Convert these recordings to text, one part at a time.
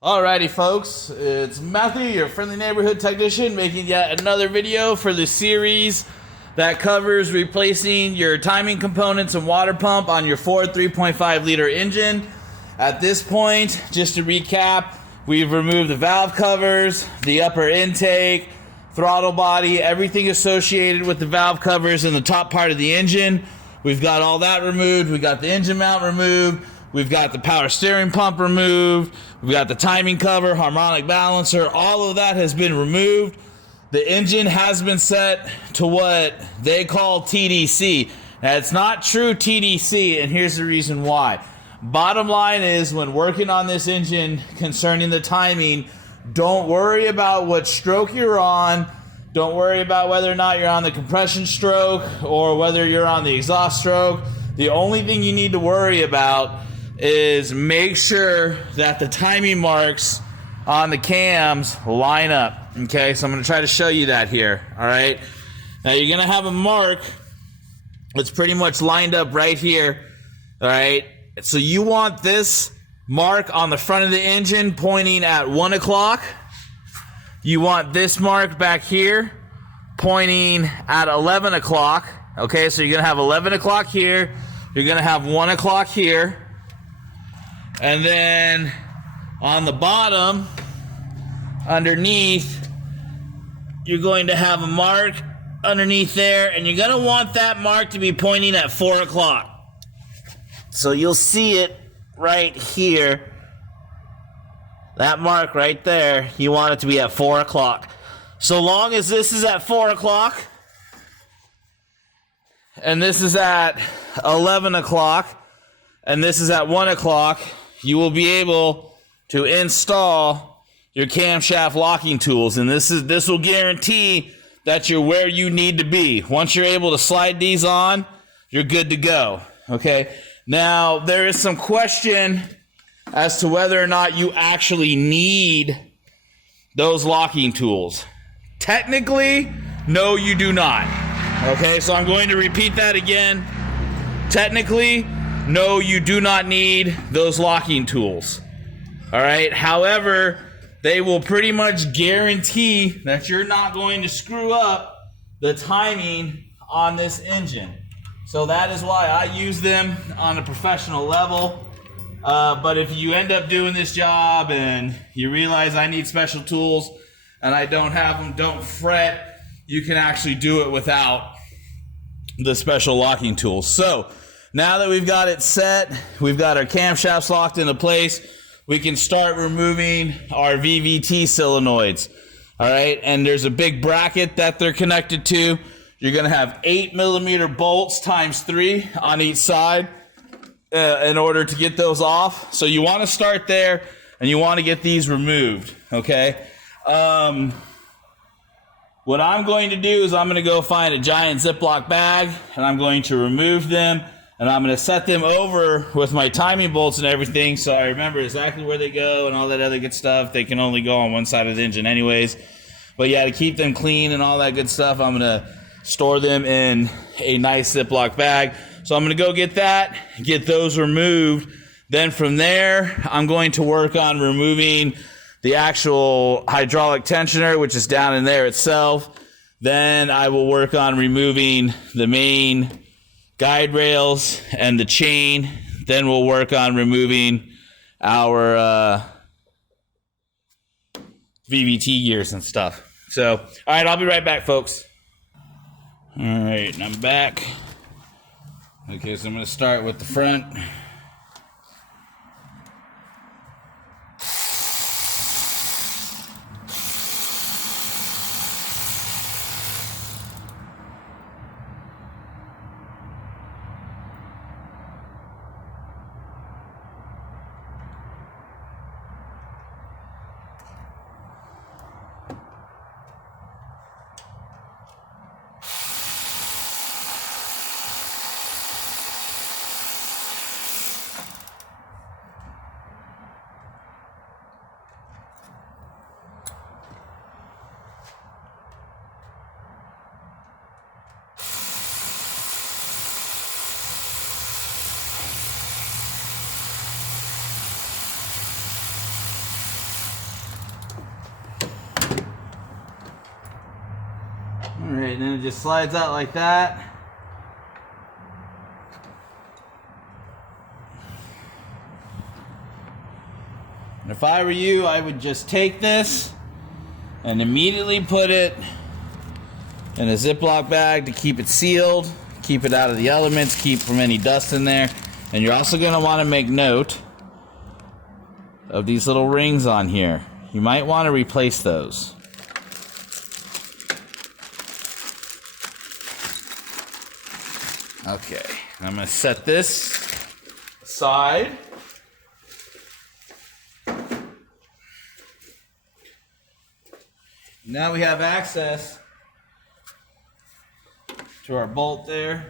Alrighty folks, it's Matthew, your friendly neighborhood technician, making yet another video for the series that covers replacing your timing components and water pump on your Ford 3.5 liter engine. At this point, just to recap, we've removed the valve covers, the upper intake, throttle body, everything associated with the valve covers in the top part of the engine. We've got all that removed. We got the engine mount removed. We've got the power steering pump removed. We've got the timing cover, harmonic balancer. All of that has been removed. The engine has been set to what they call TDC. Now, it's not true TDC, and here's the reason why. Bottom line is, when working on this engine concerning the timing, don't worry about what stroke you're on. Don't worry about whether or not you're on the compression stroke or whether you're on the exhaust stroke. The only thing you need to worry about is make sure that the timing marks on the cams line up. Okay, so I'm going to try to show you that here. All right, now you're going to have a mark that's pretty much lined up right here. All right, so you want this mark on the front of the engine pointing at 1 o'clock. You want this mark back here pointing at 11 o'clock. Okay, so you're going to have 11 o'clock here. You're going to have 1 o'clock here. And then on the bottom, underneath, you're going to have a mark underneath there, and you're going to want that mark to be pointing at 4 o'clock. So you'll see it right here. That mark right there, you want it to be at 4 o'clock. So long as this is at 4 o'clock, and this is at 11 o'clock, and this is at 1 o'clock, you will be able to install your camshaft locking tools, and this will guarantee that you're where you need to be. Once you're able to slide these on, you're good to go. Okay. Now there is some question as to whether or not you actually need those locking tools. Technically, no, you do not. Okay, so I'm going to repeat that again. Technically, no, you do not need those locking tools. All right. However, they will pretty much guarantee that you're not going to screw up the timing on this engine. So that is why I use them on a professional level. But if you end up doing this job and you realize I need special tools and I don't have them, don't fret. You can actually do it without the special locking tools. So now that we've got it set, we've got our camshafts locked into place, we can start removing our VVT solenoids. All right, and there's a big bracket that they're connected to. You're going to have 8mm bolts times 3 on each side in order to get those off. So you want to start there, and you want to get these removed, okay? What I'm going to do is I'm going to go find a giant Ziploc bag, and I'm going to remove them, and I'm going to set them over with my timing bolts and everything so I remember exactly where they go and all that other good stuff. They can only go on one side of the engine anyways. But yeah, to keep them clean and all that good stuff, I'm going to store them in a nice Ziploc bag. So I'm going to go get that, get those removed. Then from there, I'm going to work on removing the actual hydraulic tensioner, which is down in there itself. Then I will work on removing the main guide rails and the chain. Then we'll work on removing our VVT gears and stuff. So, all right, I'll be right back, folks. All right, and I'm back. Okay, so I'm going to start with the front. Alright, and then it just slides out like that. And if I were you, I would just take this and immediately put it in a Ziploc bag to keep it sealed, keep it out of the elements, keep from any dust in there. And you're also going to want to make note of these little rings on here. You might want to replace those. Okay, I'm going to set this aside. Now we have access to our bolt there.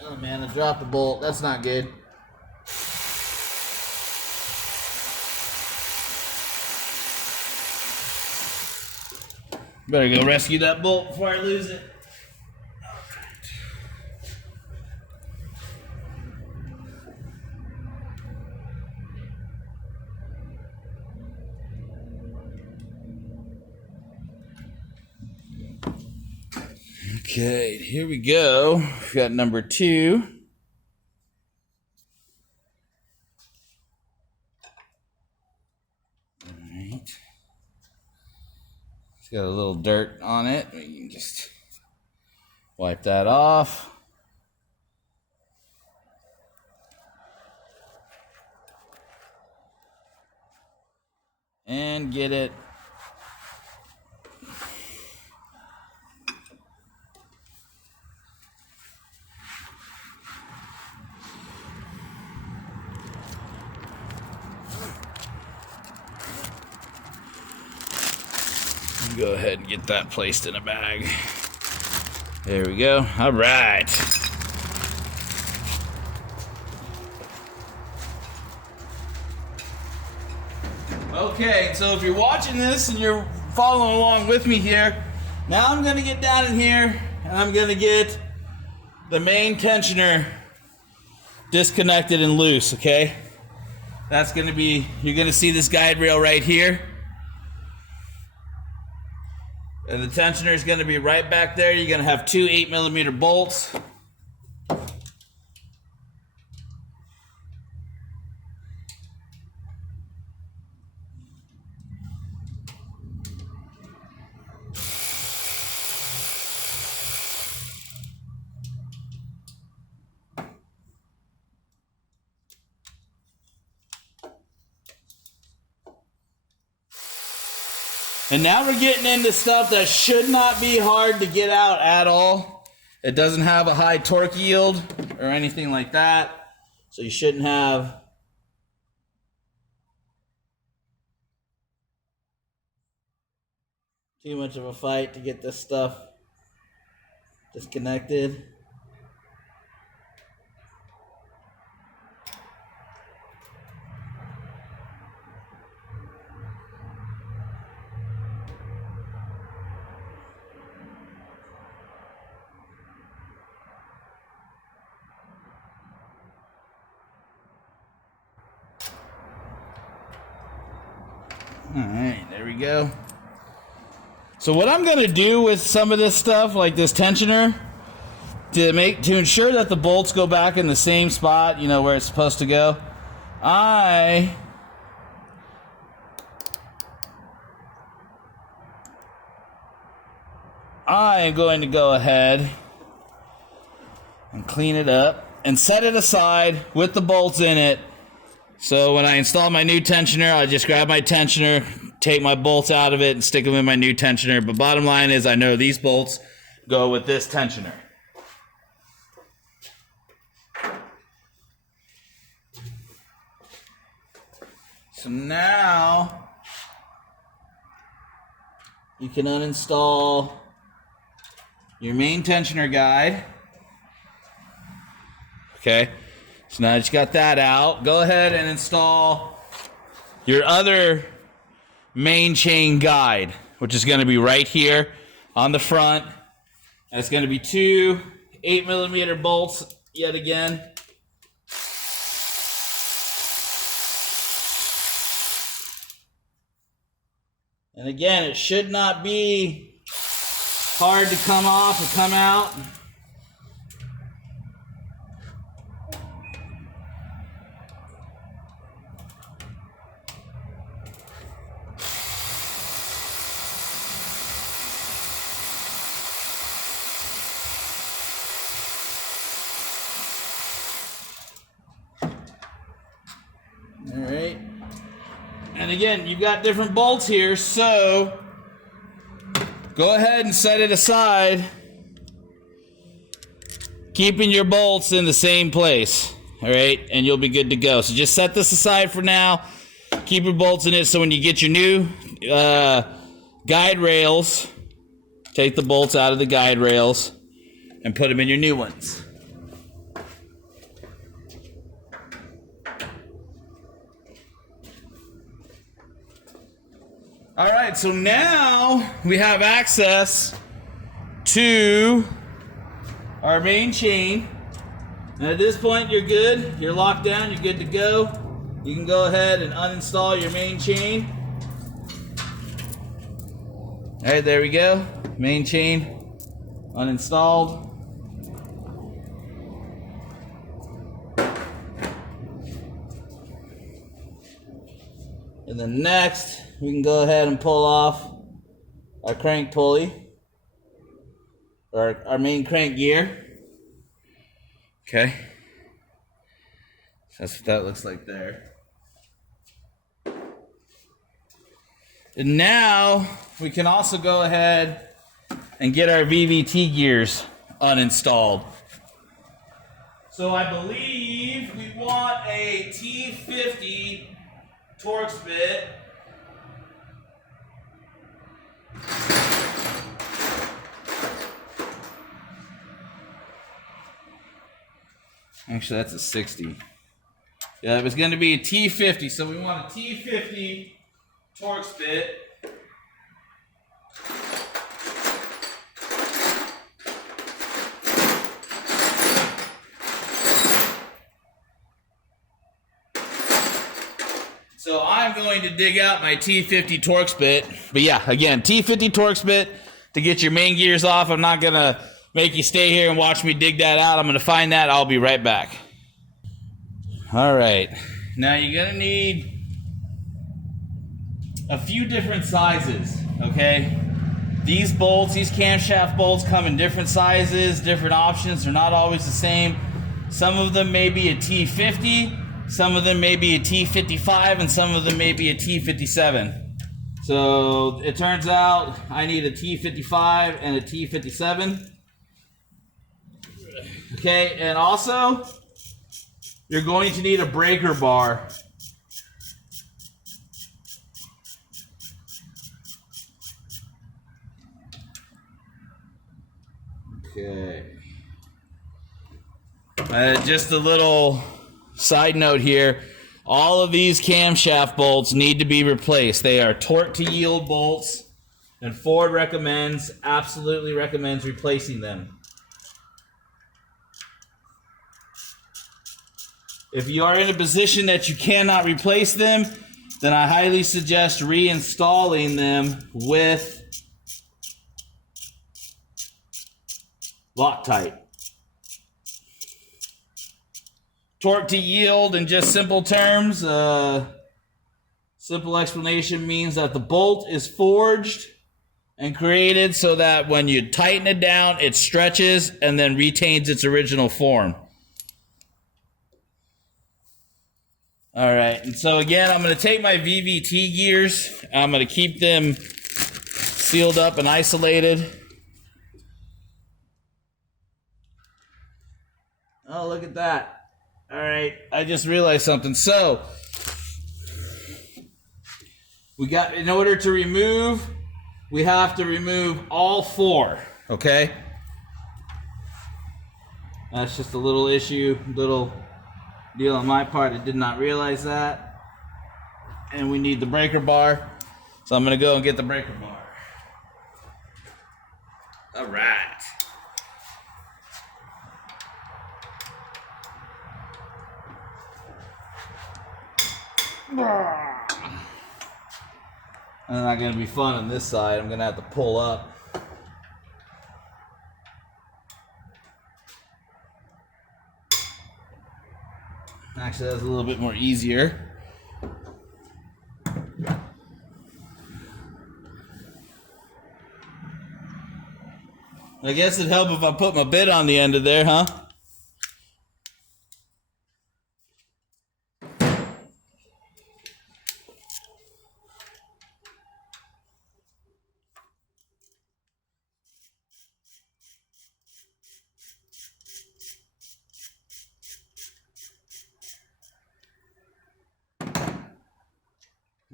Oh man, I dropped the bolt. That's not good. Better go rescue that bolt before I lose it. Okay, here we go. We've got number 2. All right. It's got a little dirt on it. We can just wipe that off. And get it go ahead and get that placed in a bag. There we go. All right. Okay, so if you're watching this and you're following along with me here, now I'm going to get down in here and I'm going to get the main tensioner disconnected and loose, okay? That's going to be, you're going to see this guide rail right here. And the tensioner is going to be right back there. You're going to have 2 8mm bolts. And now we're getting into stuff that should not be hard to get out at all. It doesn't have a high torque yield or anything like that. So you shouldn't have too much of a fight to get this stuff disconnected. All right, there we go. So what I'm going to do with some of this stuff, like this tensioner, to ensure that the bolts go back in the same spot, you know, where it's supposed to go, I am going to go ahead and clean it up and set it aside with the bolts in it. So when I install my new tensioner, I just grab my tensioner, take my bolts out of it, and stick them in my new tensioner. But bottom line is I know these bolts go with this tensioner. So now you can uninstall your main tensioner guide. Okay, so now that you got that out, go ahead and install your other main chain guide, which is going to be right here on the front. And it's going to be two 8mm bolts yet again. And again, it should not be hard to come off or come out. All right. And again, you've got different bolts here, so go ahead and set it aside, keeping your bolts in the same place, all right? And you'll be good to go. So just set this aside for now. Keep your bolts in it so when you get your new guide rails, take the bolts out of the guide rails and put them in your new ones. All right, so now we have access to our main chain. And at this point, you're good. You're locked down. You're good to go. You can go ahead and uninstall your main chain. All right, there we go. Main chain uninstalled. And then next, we can go ahead and pull off our crank pulley, or our main crank gear. Okay. That's what that looks like there. And now we can also go ahead and get our VVT gears uninstalled. So I believe we want a T50 Torx bit. Actually, that's a 60. Yeah, it was going to be a T50, so we want a T50 Torx bit. So I'm going to dig out my T50 Torx bit. But yeah, again, T50 Torx bit to get your main gears off. I'm not going to make you stay here and watch me dig that out. I'm going to find that. I'll be right back. All right. Now you're going to need a few different sizes, okay? These bolts, these camshaft bolts come in different sizes, different options. They're not always the same. Some of them may be a T50. Some of them may be a T55, and some of them may be a T57. So it turns out I need a T55 and a T57. Okay, and also you're going to need a breaker bar. Okay. Just a little side note here, all of these camshaft bolts need to be replaced. They are torque to yield bolts, and Ford absolutely recommends replacing them. If you are in a position that you cannot replace them, then I highly suggest reinstalling them with Loctite. Torque to yield, in just simple terms, simple explanation means that the bolt is forged and created so that when you tighten it down, it stretches and then retains its original form. All right, and so again, I'm going to take my VVT gears. I'm going to keep them sealed up and isolated. Oh, look at that. All right, I just realized something. So, In order to remove, we have to remove all 4, okay? That's just a little issue, little deal on my part. I did not realize that. And we need the breaker bar. So I'm gonna go and get the breaker bar. All right. It's not gonna be fun on this side. I'm gonna have to pull up. Actually, that's a little bit more easier. I guess it'd help if I put my bit on the end of there, huh?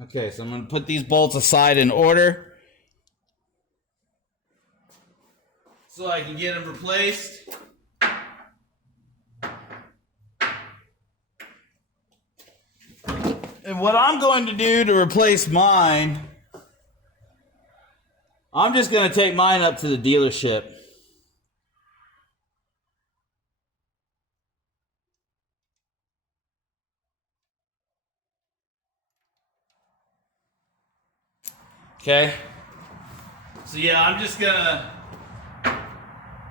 Okay, so I'm going to put these bolts aside in order so I can get them replaced. And what I'm going to do to replace mine, I'm just going to take mine up to the dealership. Okay, so yeah, I'm just gonna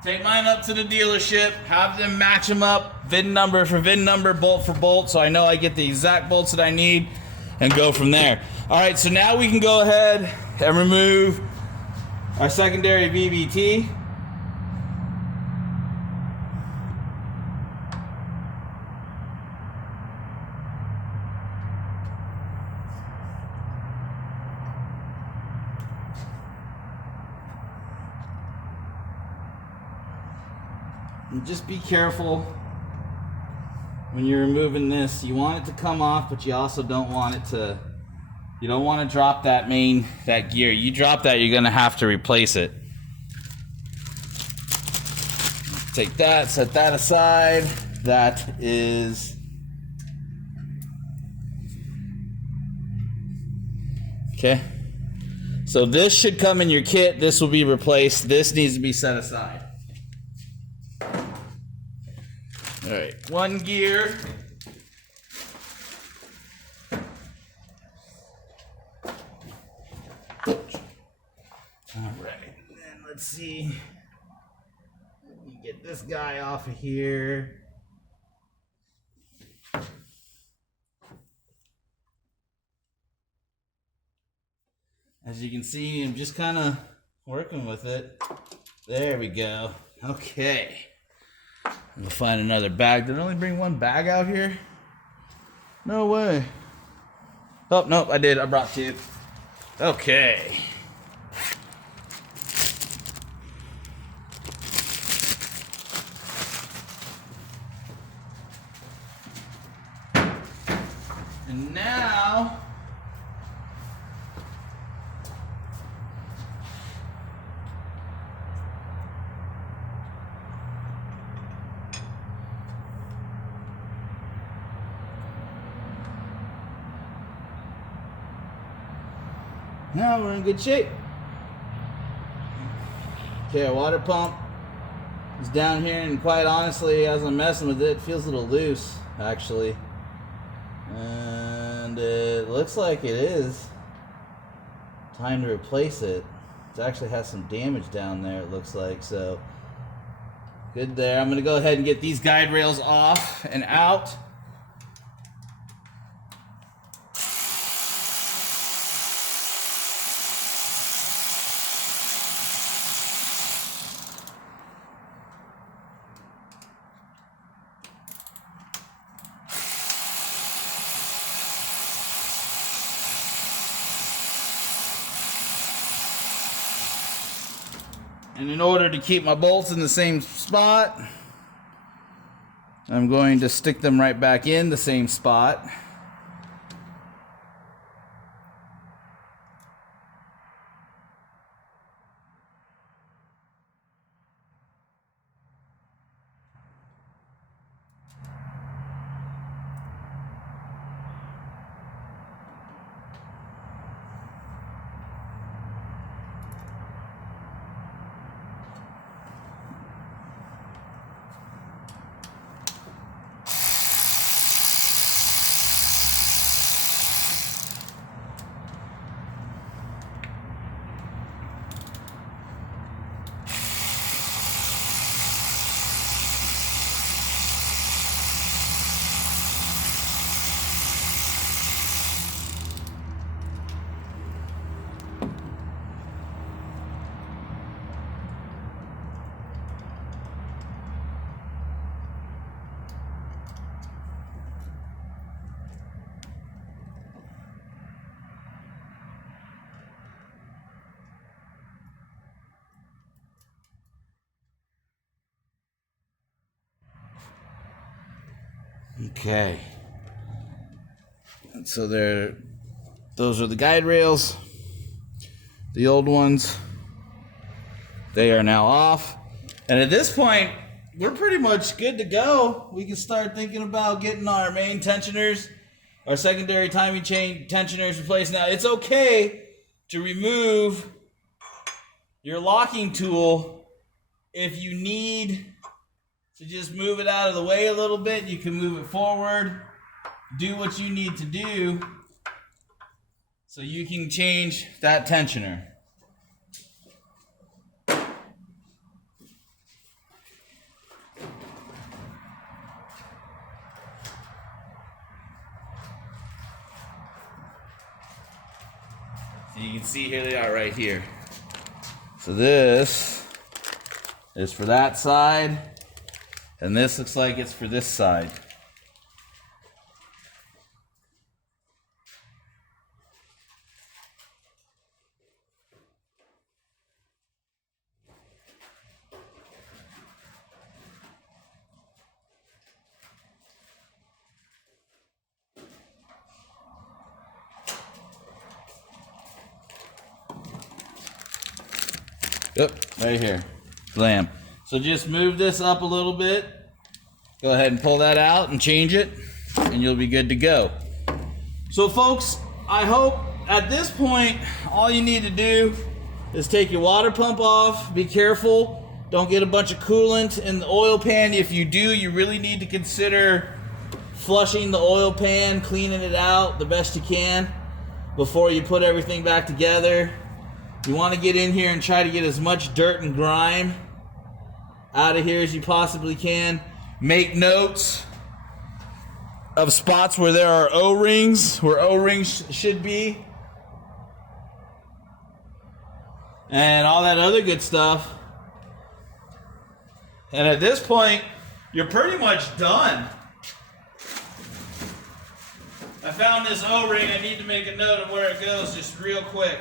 take mine up to the dealership, have them match them up, VIN number for VIN number, bolt for bolt, so I know I get the exact bolts that I need, and go from there. All right, so now we can go ahead and remove our secondary VVT. And just be careful when you're removing this. You want it to come off, but you also don't want it to, you don't want to drop that gear. You drop that, you're going to have to replace it. Take that, set that aside. That is, okay. So this should come in your kit. This will be replaced. This needs to be set aside. All right, one gear. All right, and let's see. Let me get this guy off of here. As you can see, I'm just kind of working with it. There we go. Okay. We'll find another bag. Did I only bring one bag out here? No way. Oh, nope, I did. I brought 2. Okay. And now, we're in good shape. Okay, our water pump is down here, and quite honestly, as I'm messing with it, it feels a little loose, actually. And it looks like it is time to replace it. It actually has some damage down there, it looks like, so good there. I'm going to go ahead and get these guide rails off and out. And in order to keep my bolts in the same spot, I'm going to stick them right back in the same spot. Okay. And so those are the guide rails. The old ones. They are now off. And at this point, we're pretty much good to go. We can start thinking about getting our main tensioners, our secondary timing chain tensioners replaced. Now, it's okay to remove your locking tool if you need to just move it out of the way a little bit. You can move it forward, do what you need to do so you can change that tensioner. So you can see here they are right here. So this is for that side, and this looks like it's for this side. Yep, right here. Blam. So just move this up a little bit. Go ahead and pull that out and change it, and you'll be good to go. So folks, I hope at this point, all you need to do is take your water pump off. Be careful. Don't get a bunch of coolant in the oil pan. If you do, you really need to consider flushing the oil pan, cleaning it out the best you can before you put everything back together. You want to get in here and try to get as much dirt and grime out of here as you possibly can. Make notes of spots where there are O-rings, where O-rings should be. And all that other good stuff. And at this point, you're pretty much done. I found this O-ring. I need to make a note of where it goes just real quick.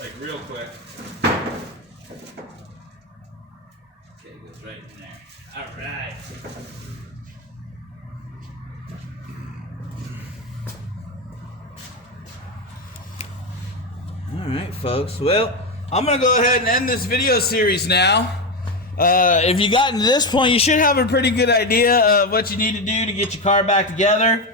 Like real quick. Okay, it goes right in there. All right. All right, folks. Well, I'm going to go ahead and end this video series now. If you gotten to this point, you should have a pretty good idea of what you need to do to get your car back together.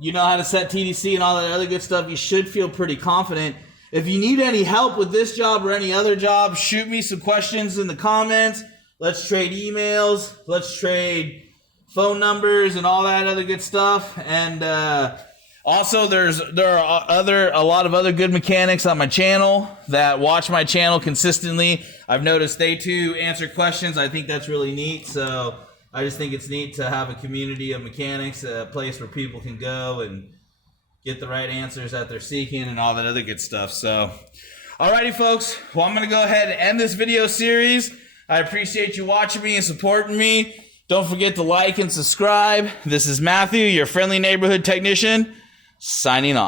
You know how to set TDC and all that other good stuff. You should feel pretty confident. If you need any help with this job or any other job, shoot me some questions in the comments. Let's trade emails. Let's trade phone numbers and all that other good stuff. And also, there are a lot of other good mechanics on my channel that watch my channel consistently. I've noticed they too answer questions. I think that's really neat. So I just think it's neat to have a community of mechanics, a place where people can go and get the right answers that they're seeking and all that other good stuff. So, alrighty folks, well, I'm going to go ahead and end this video series. I appreciate you watching me and supporting me. Don't forget to like and subscribe. This is Matthew, your friendly neighborhood technician, signing off.